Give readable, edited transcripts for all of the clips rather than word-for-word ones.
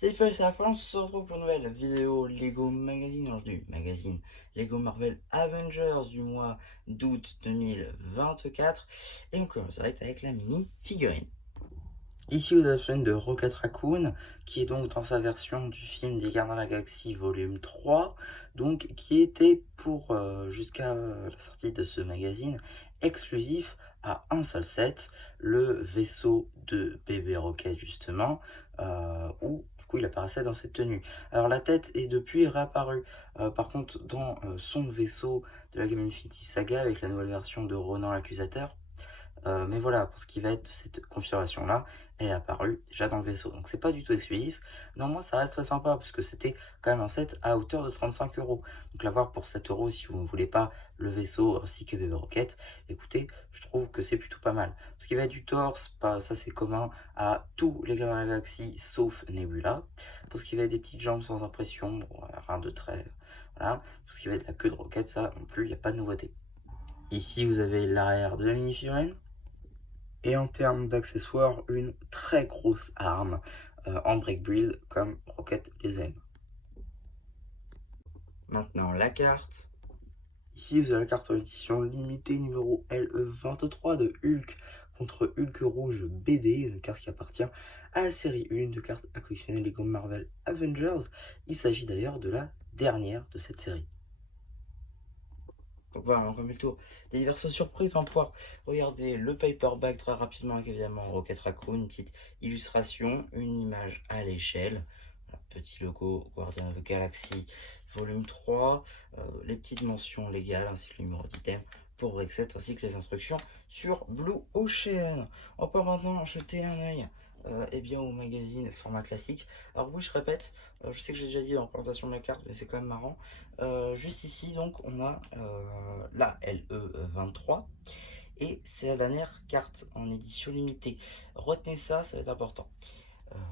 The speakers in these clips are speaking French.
C'est fait, c'est la fin, on se retrouve pour une nouvelle vidéo Lego Magazine, aujourd'hui magazine Lego Marvel Avengers du mois d'août 2024. Et on commence direct avec la mini figurine. Ici vous avez la chaîne de Rocket Raccoon, qui est donc dans sa version du film des Gardiens de la Galaxie volume 3, donc qui était pour jusqu'à la sortie de ce magazine exclusif à un seul set, le vaisseau de bébé Rocket justement, où du coup il apparaissait dans cette tenue. Alors la tête est depuis réapparue, par contre dans son vaisseau de la Game Infinity Saga avec la nouvelle version de Ronan l'accusateur. Mais voilà, pour ce qui va être de cette configuration-là, elle est apparue déjà dans le vaisseau. Donc c'est pas du tout exclusif. Néanmoins, ça reste très sympa parce que c'était quand même un set à hauteur de 35 €. Donc l'avoir pour 7 € si vous ne voulez pas le vaisseau ainsi que Baby Rocket, écoutez, je trouve que c'est plutôt pas mal. Pour ce qui va être du torse, ça c'est commun à tous les Gardiens de la Galaxie sauf Nebula. Pour ce qui va être des petites jambes sans impression, bon, rien de très. Voilà. Pour ce qui va être de la queue de Rocket, ça non plus, il n'y a pas de nouveauté. Ici, vous avez l'arrière de la mini-figurine. Et en termes d'accessoires, une très grosse arme en break build comme Rocket les aime. Maintenant la carte. Ici vous avez la carte en édition limitée numéro LE23 de Hulk contre Hulk rouge BD, une carte qui appartient à la série 1 de cartes à collectionner Lego Marvel Avengers. Il s'agit d'ailleurs de la dernière de cette série. Donc voilà, on remet le tour des diverses surprises. On va pouvoir regarder le paperback très rapidement avec évidemment Rocket Raccoon, une petite illustration, une image à l'échelle, voilà, petit logo Guardian of the Galaxy volume 3, les petites mentions légales ainsi que le numéro d'item pour Brexit ainsi que les instructions sur Blue Ocean. On peut maintenant jeter un œil eh bien, au magazine format classique. Alors oui, je répète, je sais que j'ai déjà dit dans la présentation de la carte, mais c'est quand même marrant. Juste ici, donc, on a la LE23 et c'est la dernière carte en édition limitée. Retenez ça, ça va être important.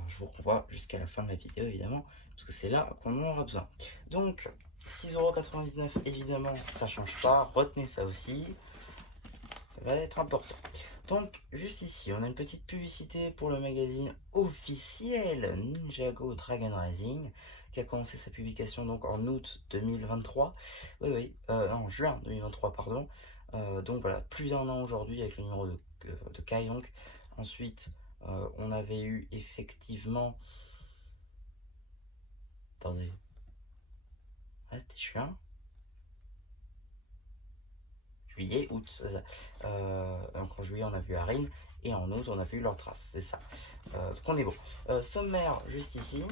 Je vous renvoie jusqu'à la fin de la vidéo, évidemment, parce que c'est là qu'on en aura besoin. Donc, 6,99 €, évidemment, ça change pas. Retenez ça aussi, ça va être important. Donc, juste ici, on a une petite publicité pour le magazine officiel Ninjago Dragon Rising, qui a commencé sa publication donc en août 2023. Oui, oui, en juin 2023, pardon. Donc voilà, plus d'un an aujourd'hui avec le numéro de Kai. Donc, ensuite, on avait eu effectivement. Attendez. Ah, c'était juin. Juillet, août, c'est ça. Donc en juillet, on a vu Arin. Et en août, on a vu leur trace, c'est ça. Donc on est bon. Sommaire, juste ici.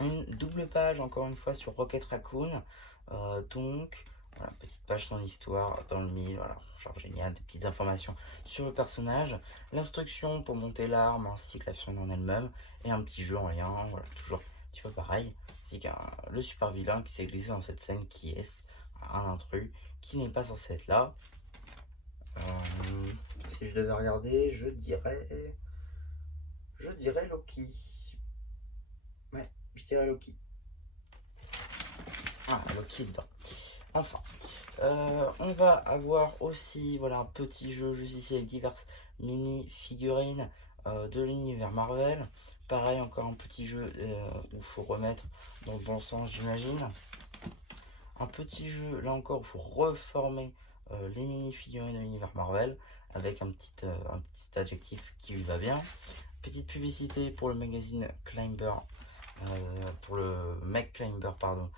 Une double page, encore une fois, sur Rocket Raccoon. Donc, voilà, petite page son histoire dans le mille. Voilà, genre génial. Des petites informations sur le personnage. L'instruction pour monter l'arme, ainsi que l'action en elle-même. Et un petit jeu en lien. Voilà, toujours un petit peu pareil. Ainsi qu'un le super vilain qui s'est glissé dans cette scène. Qui est-ce? Un intrus qui n'est pas censé être là. Si je devais regarder, je dirais Loki. Ouais, je dirais Loki. Ah, Loki dedans. Enfin, on va avoir aussi voilà, un petit jeu juste ici avec diverses mini-figurines de l'univers Marvel. Pareil, encore un petit jeu où il faut remettre dans le bon sens, j'imagine. Un petit jeu, là encore, où il faut reformer les mini-figurines de l'univers Marvel avec un petit adjectif qui lui va bien. Petite publicité pour le magazine Climber, pour le Mech Climber, pardon,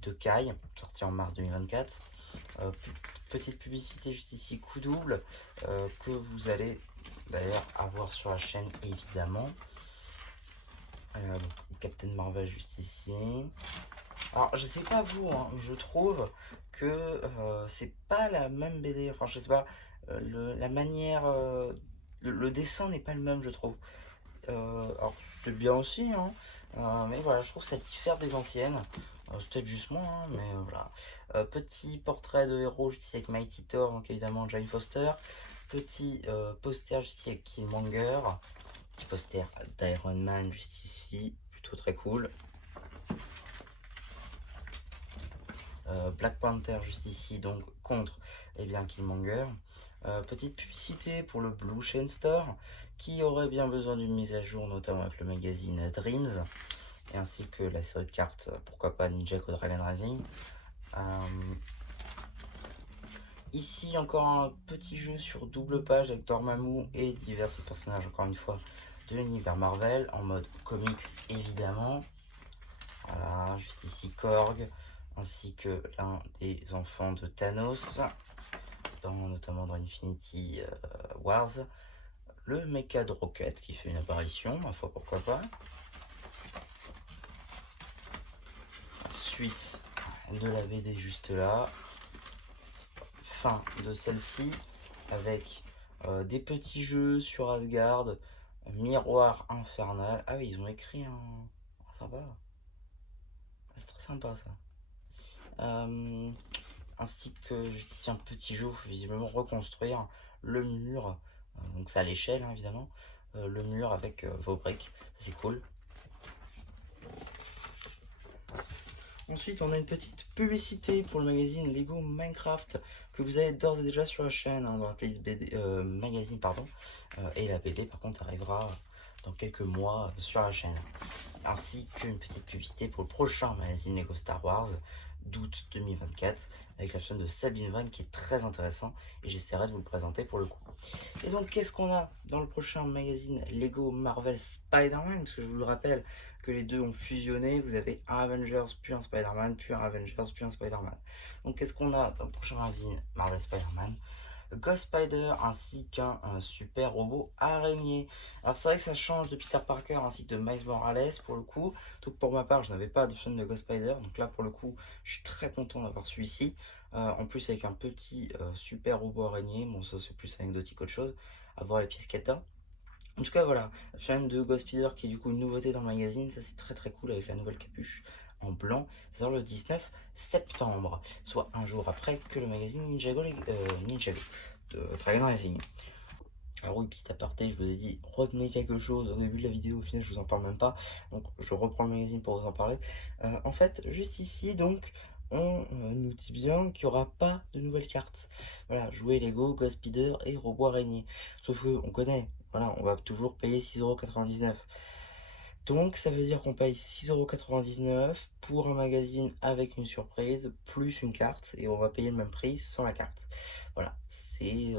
de Kai, sorti en mars 2024. Petite publicité juste ici, coup double, que vous allez d'ailleurs avoir sur la chaîne évidemment. Donc, Captain Marvel juste ici. Alors je sais pas vous, hein, mais je trouve que c'est pas la même BD, enfin je sais pas, la manière, le dessin n'est pas le même je trouve. Alors c'est bien aussi, hein, mais voilà, je trouve que ça diffère des anciennes. C'est peut-être juste moi, hein, mais voilà. Petit portrait de héros juste ici avec Mighty Thor, donc évidemment Jane Foster. Petit poster juste ici avec Killmonger. Petit poster d'Iron Man juste ici, plutôt très cool. Black Panther juste ici, donc contre Killmonger. Petite publicité pour le Blue Chain Store qui aurait bien besoin d'une mise à jour, notamment avec le magazine Dreams. et ainsi que la série de cartes, pourquoi pas Ninjago Dragon Rising. Ici encore un petit jeu sur double page avec Dormammu et divers personnages, encore une fois, de l'univers Marvel, en mode comics évidemment. Voilà, juste ici Korg, ainsi que l'un des enfants de Thanos, notamment dans Infinity Wars. Le mecha de Rocket qui fait une apparition, ma foi pourquoi pas. Suite de la BD juste là. Fin de celle-ci avec des petits jeux sur Asgard, Miroir Infernal. Ah oui, ils ont écrit un... Oh, sympa. C'est très sympa ça. Ainsi que juste ici un petit jeu, faut visiblement reconstruire le mur. Donc c'est à l'échelle hein, évidemment. Le mur avec vos briques, c'est cool. Ensuite, on a une petite publicité pour le magazine Lego Minecraft que vous avez d'ores et déjà sur la chaîne, hein, dans la playlist BD, magazine, pardon. Et la BD, par contre, arrivera dans quelques mois sur la chaîne. Ainsi qu'une petite publicité pour le prochain magazine Lego Star Wars d'août 2024 avec la chaîne de Sabine Van qui est très intéressant et j'essaierai de vous le présenter pour le coup. Et donc qu'est-ce qu'on a dans le prochain magazine Lego Marvel Spider-Man, parce que je vous le rappelle que les deux ont fusionné, vous avez un Avengers puis un Spider-Man, puis un Avengers puis un Spider-Man. Donc qu'est-ce qu'on a dans le prochain magazine Marvel Spider-Man? Ghost Spider ainsi qu'un super robot araignée. Alors c'est vrai que ça change de Peter Parker ainsi que de Miles Morales pour le coup. Donc pour ma part je n'avais pas de chaîne de Ghost Spider. Donc là pour le coup je suis très content d'avoir celui-ci. En plus avec un petit super robot araignée. Bon ça c'est plus anecdotique qu'autre chose. À voir les pièces kata. En tout cas voilà, la chaîne de Ghost Spider qui est du coup une nouveauté dans le magazine. Ça c'est très très cool avec la nouvelle capuche en blanc. Ça sort le 19 septembre, soit un jour après que le magazine Ninjago de Dragon Racing. Alors oui, petit aparté, je vous ai dit, retenez quelque chose au début de la vidéo, au final je vous en parle même pas, donc je reprends le magazine pour vous en parler. En fait, juste ici, donc, on nous dit bien qu'il n'y aura pas de nouvelles cartes. Voilà, jouer Lego, Ghost Spider et Robot Araignée. Sauf que, on connaît, voilà, on va toujours payer 6,99 €. Donc ça veut dire qu'on paye 6,99 € pour un magazine avec une surprise, plus une carte, et on va payer le même prix sans la carte. Voilà, c'est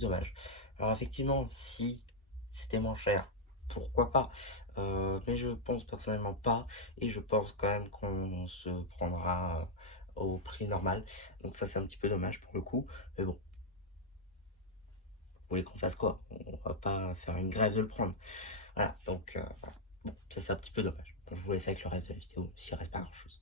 dommage. Alors effectivement, si c'était moins cher, pourquoi pas, mais je pense personnellement pas, et je pense quand même qu'on se prendra au prix normal. Donc ça c'est un petit peu dommage pour le coup, mais bon, vous voulez qu'on fasse quoi? On va pas faire une grève de le prendre. Voilà, donc voilà. Bon, ça c'est un petit peu dommage. Bon, je vous laisse avec le reste de la vidéo, s'il reste pas grand chose.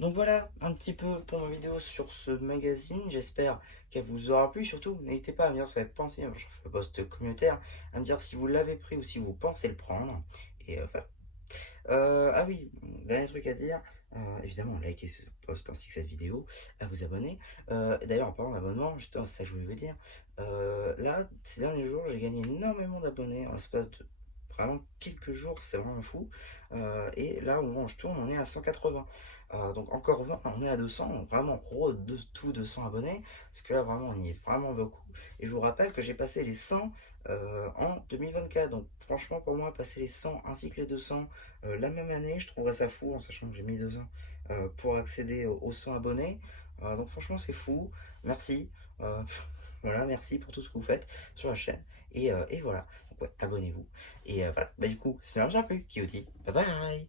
Donc voilà, un petit peu pour ma vidéo sur ce magazine. J'espère qu'elle vous aura plu. Surtout, n'hésitez pas à me dire ce que vous avez pensé. Je ferai le post communautaire, à me dire si vous l'avez pris ou si vous pensez le prendre. Et voilà. Ah oui, dernier truc à dire. Évidemment, likez ce post ainsi que cette vidéo, à vous abonner. D'ailleurs, en parlant d'abonnement, justement, c'est ça que je voulais vous dire. Là, ces derniers jours, j'ai gagné énormément d'abonnés en l'espace de vraiment quelques jours, c'est vraiment fou. Et là, au moment où je tourne, on est à 180. Donc encore 20, on est à 200, donc vraiment de tout 200 abonnés, parce que là, vraiment, on y est vraiment beaucoup. Et je vous rappelle que j'ai passé les 100 en 2024, donc franchement, pour moi, passer les 100 ainsi que les 200 la même année, je trouverais ça fou, en sachant que j'ai mis 2 ans pour accéder aux 100 abonnés. Donc franchement, c'est fou. Merci. Voilà, merci pour tout ce que vous faites sur la chaîne. Et voilà, donc ouais, abonnez-vous. Et voilà, bah du coup, c'est l'heure, j'ai plus qui vous dit bye bye.